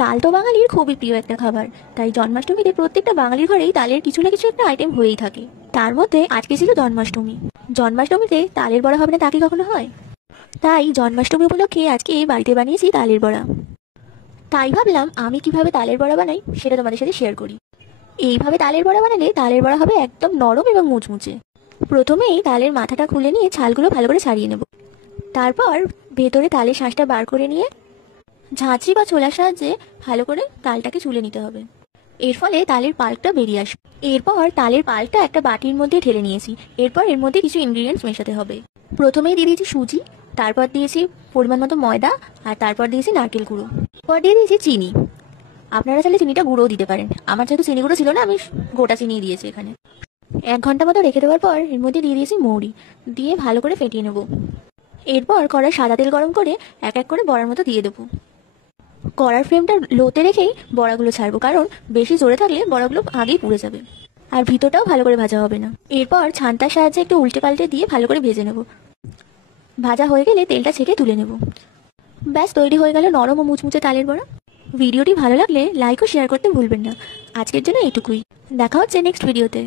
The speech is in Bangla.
তাল তো বাঙালির খুবই প্রিয় একটা খাবার, তাই জন্মাষ্টমীতে প্রত্যেকটা বাঙালির ঘরেই তালের কিছু না কিছু একটা আইটেম হয়েই থাকে। তার মধ্যে আজকে ছিল জন্মাষ্টমী। জন্মাষ্টমীতে তালের বড়া হবে না তা কি কখনো হয়? তাই জন্মাষ্টমী উপলক্ষে আজকে বাড়িতে বানিয়েছি তালের বড়া। তাই ভাবলাম আমি কিভাবে তালের বড়া বানাই সেটা তোমাদের সাথে শেয়ার করি। এইভাবে তালের বড়া বানালে তালের বড়া হবে একদম নরম এবং মুচমুচে। প্রথমেই তালের মাথাটা খুলে নিয়ে ছালগুলো ভালো করে ছাড়িয়ে নেব। তারপর ভেতরে তালের শাঁসটা বার করে নিয়ে ঝাঁঝরি বা ছোলার সাহায্যে ভালো করে তালটাকে চুলে নিতে হবে। এর ফলে তালের পাল্পটা বেরিয়ে আসবে। এরপর তালের পাল্পটা একটা বাটির মধ্যে ঢেলে নিয়েছি। এরপর এর মধ্যে কিছু ইনগ্রিডিয়েন্টস মেশাতে হবে। প্রথমেই দিয়ে দিয়েছি সুজি, তারপর দিয়েছি পরিমাণ মতো ময়দা, আর তারপর দিয়েছি নারকেল গুঁড়ো, পর দিয়ে দিয়েছি চিনি। আপনারা চাইলে চিনিটা গুঁড়োও দিতে পারেন, আমার যেহেতু চিনি গুঁড়ো ছিল না আমি গোটা চিনি দিয়েছি এখানে। 1 ঘন্টা মতো রেখে দেওয়ার পর এর মধ্যে দিয়ে দিয়েছি মৌরি, দিয়ে ভালো করে ফেটিয়ে নেব। এরপর কড়ায় সাদা তেল গরম করে এক এক করে বড়ার মতো দিয়ে দেবো। কড়ার ফ্লেমটা লোতে রেখেই বড়াগুলো ছাড়বো, কারণ বেশি জোরে থাকলে বড়াগুলো আগেই পুড়ে যাবে আর ভিতরটাও ভালো করে ভাজা হবে না। এরপর ছান্তার সাহায্যে একটু উল্টে পাল্টে দিয়ে ভালো করে ভেজে নেব। ভাজা হয়ে গেলে তেলটা ছেঁকে তুলে নেব। ব্যাস তৈরি হয়ে গেল নরম ও মুচমুচে তালের বড়া। ভিডিওটি ভালো লাগলে লাইক ও শেয়ার করতে ভুলবেন না। আজকের জন্য এইটুকুই। দেখা হচ্ছে নেক্সট ভিডিওতে।